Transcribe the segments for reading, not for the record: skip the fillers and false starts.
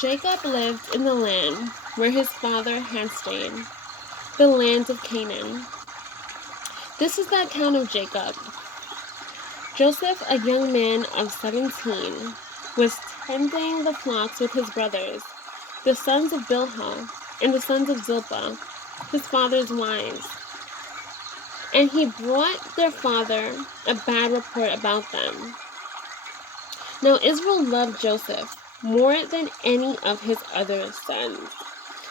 Jacob lived in the land where his father had stayed, the land of Canaan. This is the account of Jacob. Joseph, a young man of 17, was tending the flocks with his brothers, the sons of Bilhah and the sons of Zilpah, his father's wives. And he brought their father a bad report about them. Now Israel loved Joseph more than any of his other sons,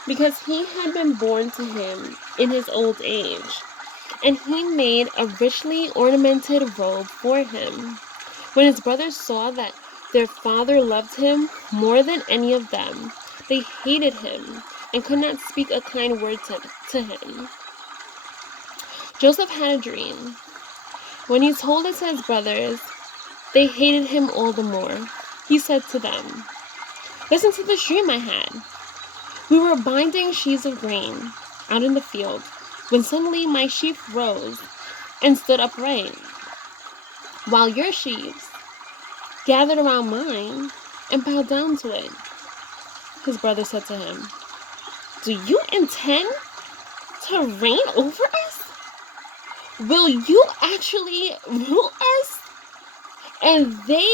because he had been born to him in his old age, and he made a richly ornamented robe for him. When his brothers saw that their father loved him more than any of them, they hated him and could not speak a kind word to him. Joseph had a dream. When he told it to his brothers, they hated him all the more. He said to them, "Listen to this dream I had. We were binding sheaves of grain out in the field when suddenly my sheaf rose and stood upright, while your sheaves gathered around mine and bowed down to it." His brother said to him, "Do you intend to reign over us? Will you actually rule us?" And they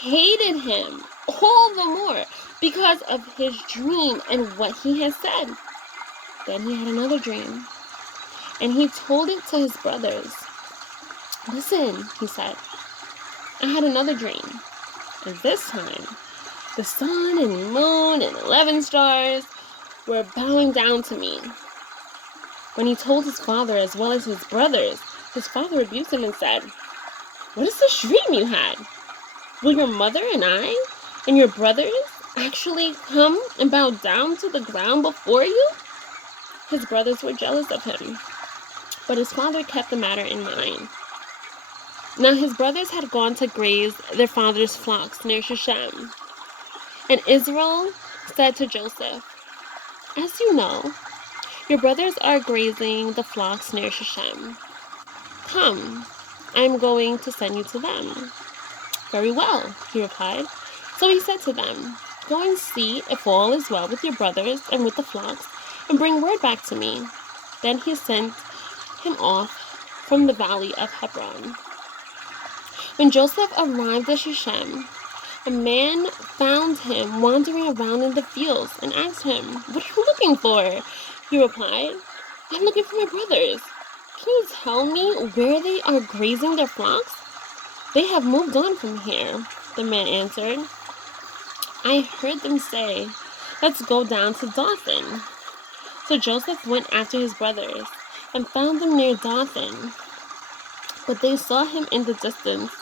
hated him all the more because of his dream and what he had said. Then he had another dream, and he told it to his brothers. "Listen," he said, "I had another dream, and this time the sun and moon and 11 stars were bowing down to me." When he told his father as well as his brothers, his father rebuked him and said, "What is this dream you had? Will your mother and I and your brothers actually come and bow down to the ground before you?" His brothers were jealous of him, but his father kept the matter in mind. Now his brothers had gone to graze their father's flocks near Shechem. And Israel said to Joseph, "As you know, your brothers are grazing the flocks near Shechem. Come, I am going to send you to them." "Very well," he replied. So he said to them, "Go and see if all is well with your brothers and with the flocks, and bring word back to me." Then he sent him off from the valley of Hebron. When Joseph arrived at Shechem, a man found him wandering around in the fields and asked him, "What are you looking for?" He replied, "I'm looking for my brothers. Can you tell me where they are grazing their flocks?" "They have moved on from here," the man answered. "I heard them say, 'Let's go down to Dothan.'" So Joseph went after his brothers and found them near Dothan. But they saw him in the distance,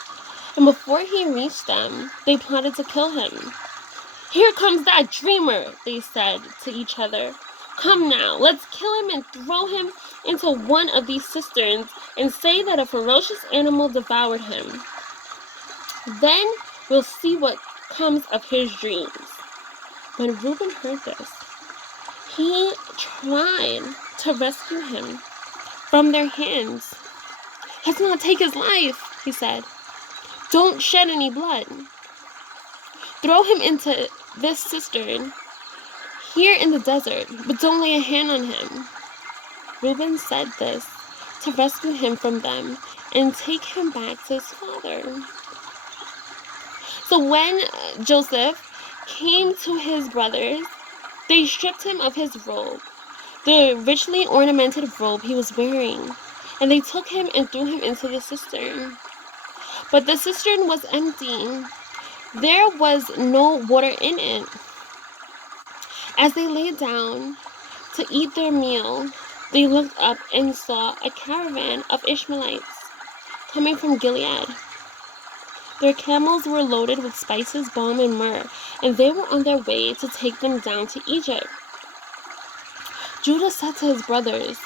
and before he reached them, they plotted to kill him. "Here comes that dreamer," they said to each other. "Come now, let's kill him and throw him into one of these cisterns and say that a ferocious animal devoured him. Then we'll see what comes of his dreams." When Reuben heard this, he tried to rescue him from their hands. "Let's not take his life," he said. "Don't shed any blood. Throw him into this cistern here in the desert, but don't lay a hand on him." Reuben said this to rescue him from them and take him back to his father. So when Joseph came to his brothers, they stripped him of his robe, the richly ornamented robe he was wearing, and they took him and threw him into the cistern. But the cistern was empty. There was no water in it. As they lay down to eat their meal, they looked up and saw a caravan of Ishmaelites coming from Gilead. Their camels were loaded with spices, balm, and myrrh, and they were on their way to take them down to Egypt. Judah said to his brothers,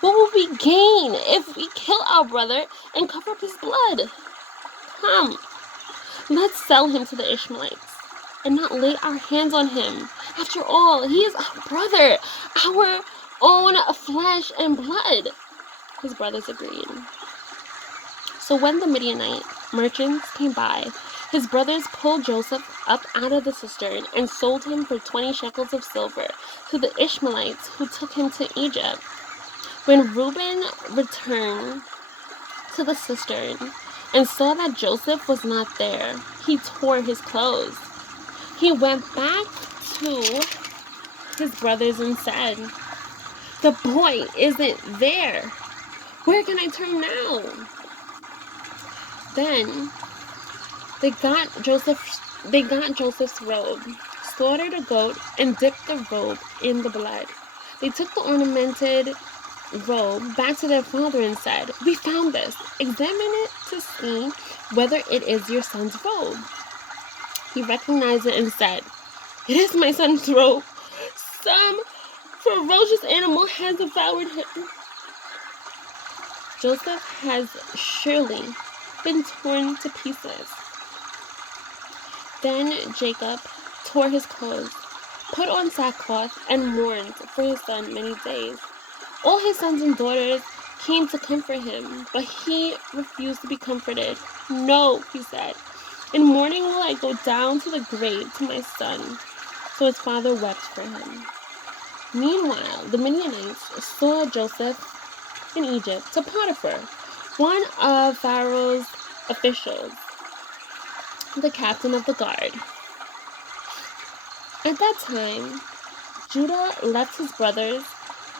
"What will we gain if we kill our brother and cover up his blood? Come, let's sell him to the Ishmaelites and not lay our hands on him. After all, he is our brother, our own flesh and blood." His brothers agreed. So when the Midianite merchants came by, His brothers pulled Joseph up out of the cistern and sold him for 20 shekels of silver to the Ishmaelites who took him to Egypt. When Reuben returned to the cistern and saw that Joseph was not there, he tore his clothes. He went back to his brothers and said, "The boy isn't there. Where can I turn now?" Then they got Joseph's robe, slaughtered a goat, and dipped the robe in the blood. They took the ornamented robe back to their father and said, "We found this. Examine it to see whether it is your son's robe." He recognized it and said, "It is my son's robe. Some ferocious animal has devoured him. Joseph has surely been torn to pieces." Then Jacob tore his clothes, put on sackcloth, and mourned for his son many days. All his sons and daughters came to comfort him, but he refused to be comforted. "No," he said, "in mourning will I go down to the grave to my son." So his father wept for him. Meanwhile, the Midianites saw Joseph in Egypt to Potiphar, one of Pharaoh's officials, the captain of the guard. At that time, Judah left his brothers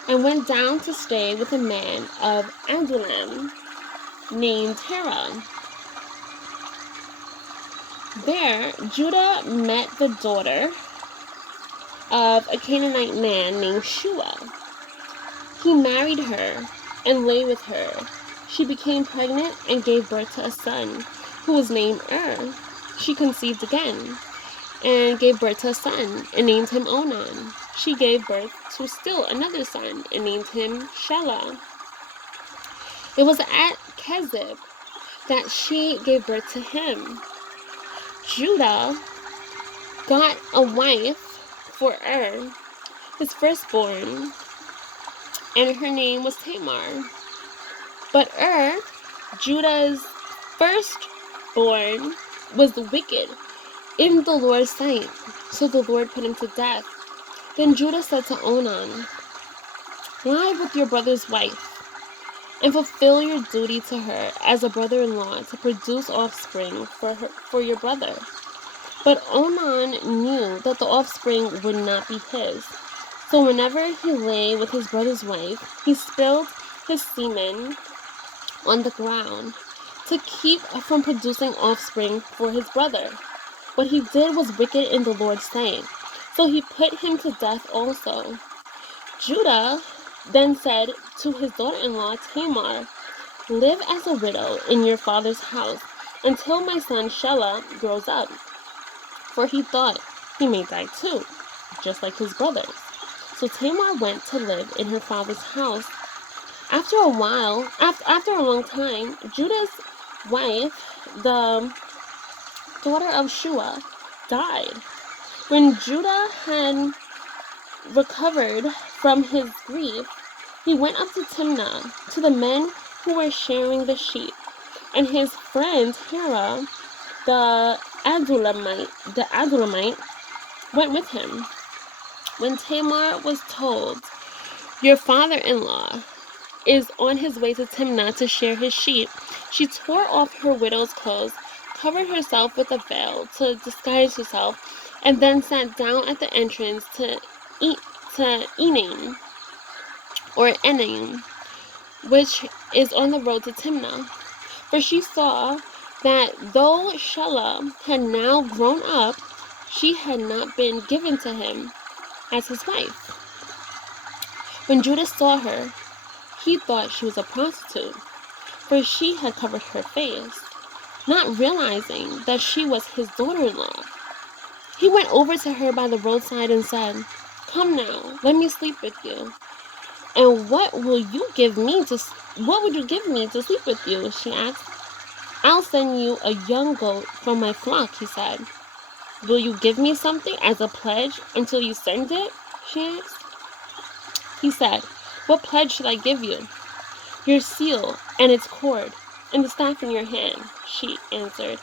and went down to stay with a man of Adullam named Terah. There, Judah met the daughter of a Canaanite man named Shua. He married her and lay with her. She became pregnant and gave birth to a son, who was named She conceived again and gave birth to a son and named him Onan. She gave birth to still another son and named him Shelah. It was at Kezib that she gave birth to him. Judah got a wife for his firstborn, and her name was Tamar. But Judah's firstborn, was wicked in the Lord's sight, so the Lord put him to death. Then Judah said to Onan, "Lie with your brother's wife, and fulfill your duty to her as a brother-in-law to produce offspring for your brother." But Onan knew that the offspring would not be his. So whenever he lay with his brother's wife, he spilled his semen on the ground to keep from producing offspring for his brother. What he did was wicked in the Lord's sight, so he put him to death also. Judah then said to his daughter-in-law Tamar, "Live as a widow in your father's house until my son Shelah grows up." For he thought he may die too, just like his brothers. So Tamar went to live in her father's house. After a long time, Judah's wife, the daughter of Shua, died. When Judah had recovered from his grief, he went up to Timnah to the men who were shearing the sheep, and his friend Terah, the Adullamite, went with him. When Tamar was told, "Your father-in-law is on his way to Timnah to shear his sheep," she tore off her widow's clothes, covered herself with a veil to disguise herself, and then sat down at the entrance to Enaim, which is on the road to Timnah. For she saw that though Shelah had now grown up, she had not been given to him as his wife. When Judah saw her, he thought she was a prostitute, for she had covered her face, not realizing that she was his daughter-in-law. He went over to her by the roadside and said, "Come now, let me sleep with you." "And what would you give me to sleep with you?" she asked. "I'll send you a young goat from my flock," he said. "Will you give me something as a pledge until you send it?" she asked. He said, "What pledge should I give you?" "Your seal and its cord, and the staff in your hand," she answered.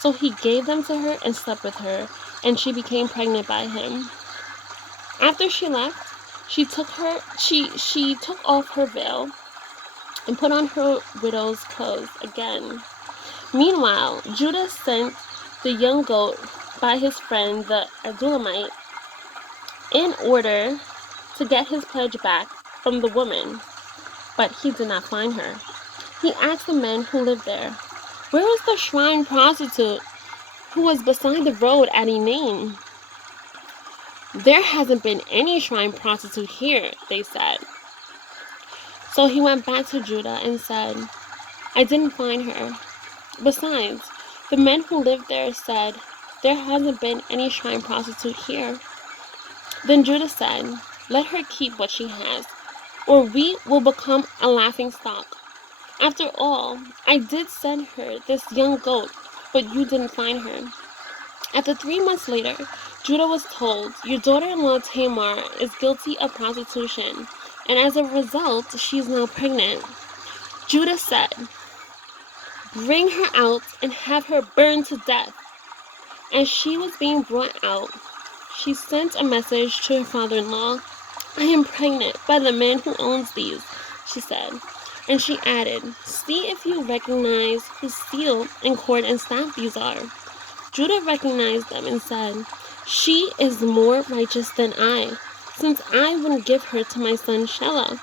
So he gave them to her and slept with her, and she became pregnant by him. After she left, she took off her veil and put on her widow's clothes again. Meanwhile, Judah sent the young goat by his friend the Adullamite in order to get his pledge back from the woman, but he did not find her. He asked the men who lived there, "Where is the shrine prostitute who was beside the road at Enaim?" "There hasn't been any shrine prostitute here," they said. So he went back to Judah and said, "I didn't find her. Besides, the men who lived there said, 'There hasn't been any shrine prostitute here.'" Then Judah said, "Let her keep what she has, or we will become a laughing stock. After all, I did send her this young goat, but you didn't find her." After 3 months later, Judah was told, "Your daughter-in-law Tamar is guilty of prostitution, and as a result, she is now pregnant." Judah said, "Bring her out and have her burned to death." As she was being brought out, she sent a message to her father-in-law. "I am pregnant by the man who owns these," she said. And she added, "See if you recognize whose seal and cord and staff these are." Judah recognized them and said, "She is more righteous than I, since I wouldn't give her to my son Shelah."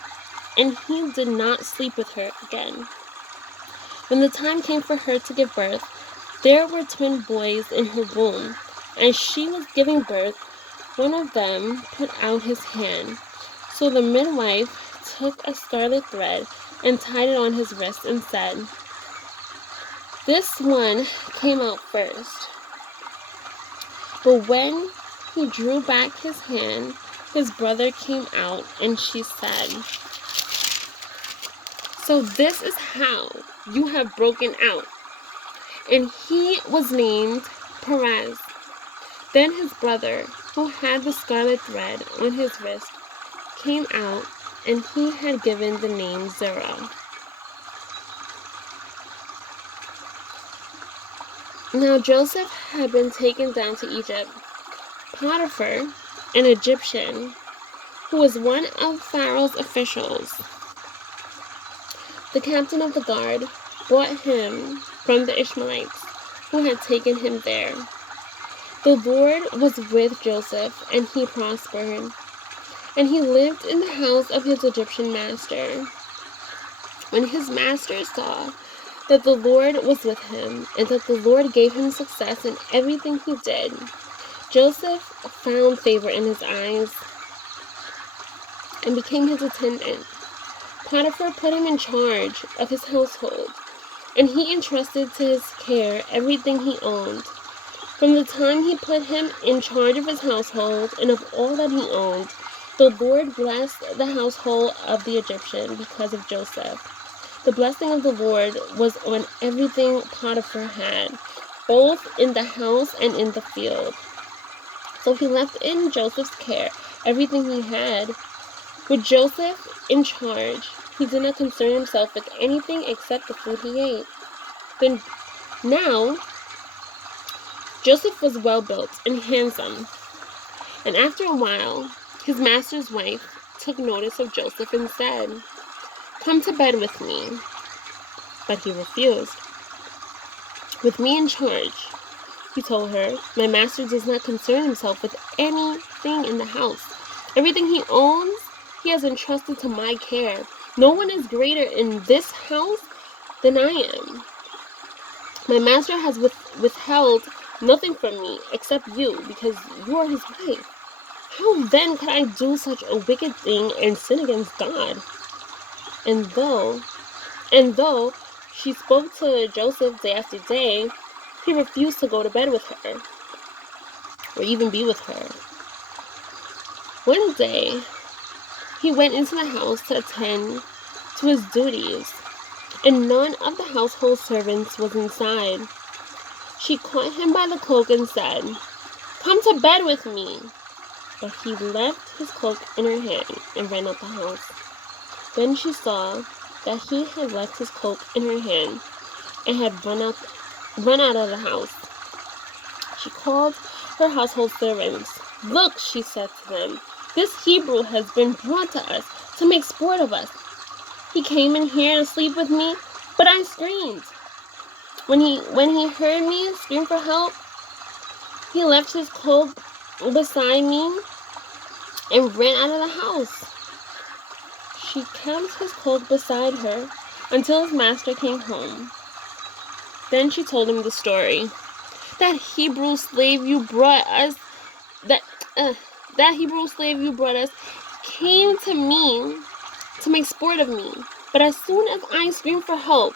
And he did not sleep with her again. When the time came for her to give birth, there were twin boys in her womb. As she was giving birth, one of them put out his hand. So the midwife took a scarlet thread and tied it on his wrist and said, "This one came out first." But when he drew back his hand, his brother came out, and she said, "So this is how you have broken out." And he was named Perez. Then his brother, who had the scarlet thread on his wrist, came out, and he had given the name Zerah. Now Joseph had been taken down to Egypt. Potiphar, an Egyptian, who was one of Pharaoh's officials, the captain of the guard, bought him from the Ishmaelites who had taken him there. The Lord was with Joseph, and he prospered, and he lived in the house of his Egyptian master. When his master saw that the Lord was with him, and that the Lord gave him success in everything he did, Joseph found favor in his eyes and became his attendant. Potiphar put him in charge of his household, and he entrusted to his care everything he owned. From the time he put him in charge of his household and of all that he owned, the Lord blessed the household of the Egyptian because of Joseph. The blessing of the Lord was on everything Potiphar had, both in the house and in the field. So he left in Joseph's care everything he had. With Joseph in charge, he did not concern himself with anything except the food he ate. Now, Joseph was well built and handsome, and after a while, his master's wife took notice of Joseph and said, "Come to bed with me." But he refused. "With me in charge," he told her, "my master does not concern himself with anything in the house. Everything he owns, he has entrusted to my care. No one is greater in this house than I am. My master has withheld nothing from me except you, because you are his wife. How then could I do such a wicked thing and sin against God?" And though she spoke to Joseph day after day, he refused to go to bed with her or even be with her. One day, he went into the house to attend to his duties, and none of the household servants was inside. She caught him by the cloak and said, "Come to bed with me." But he left his cloak in her hand and ran out the house. Then she saw that he had left his cloak in her hand and had run out of the house. She called her household servants. "Look," she said to them, "this Hebrew has been brought to us to make sport of us. He came in here to sleep with me, but I screamed. When he heard me scream for help, he left his cloak beside me and ran out of the house." She kept his cloak beside her until his master came home. Then she told him the story. That Hebrew slave you brought us, that Hebrew slave you brought us came to me to make sport of me. But as soon as I screamed for help,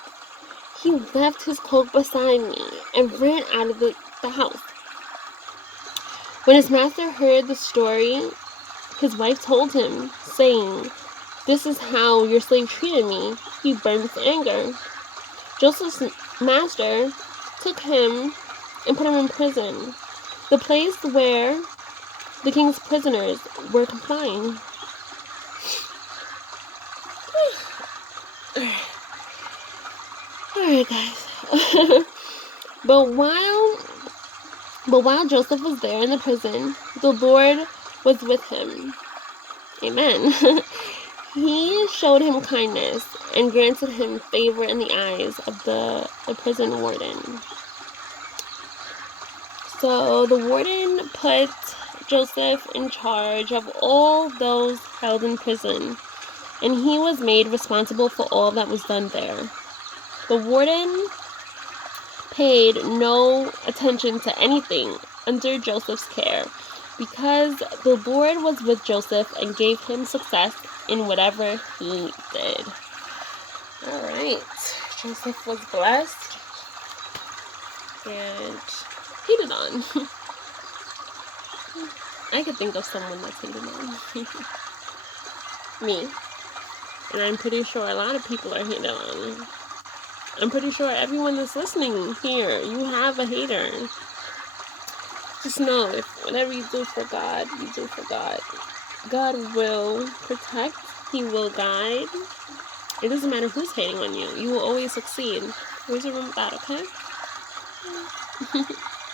he left his cloak beside me and ran out of the house. When his master heard the story, his wife told him, saying, "This is how your slave treated me." He burned with anger. Joseph's master took him and put him in prison, the place where the king's prisoners were confined. Alright, guys. But while Joseph was there in the prison, the Lord was with him. Amen. He showed him kindness and granted him favor in the eyes of the prison warden. So the warden put Joseph in charge of all those held in prison, and he was made responsible for all that was done there. The warden paid no attention to anything under Joseph's care, because the Lord was with Joseph and gave him success in whatever he did. Alright, Joseph was blessed and hated on. I could think of someone that's hated on. Me. And I'm pretty sure a lot of people are hated on. I'm pretty sure everyone that's listening here, you have a hater. Just know, if whatever you do for God, you do for God. God will protect. He will guide. It doesn't matter who's hating on you. You will always succeed. Always remember that, okay?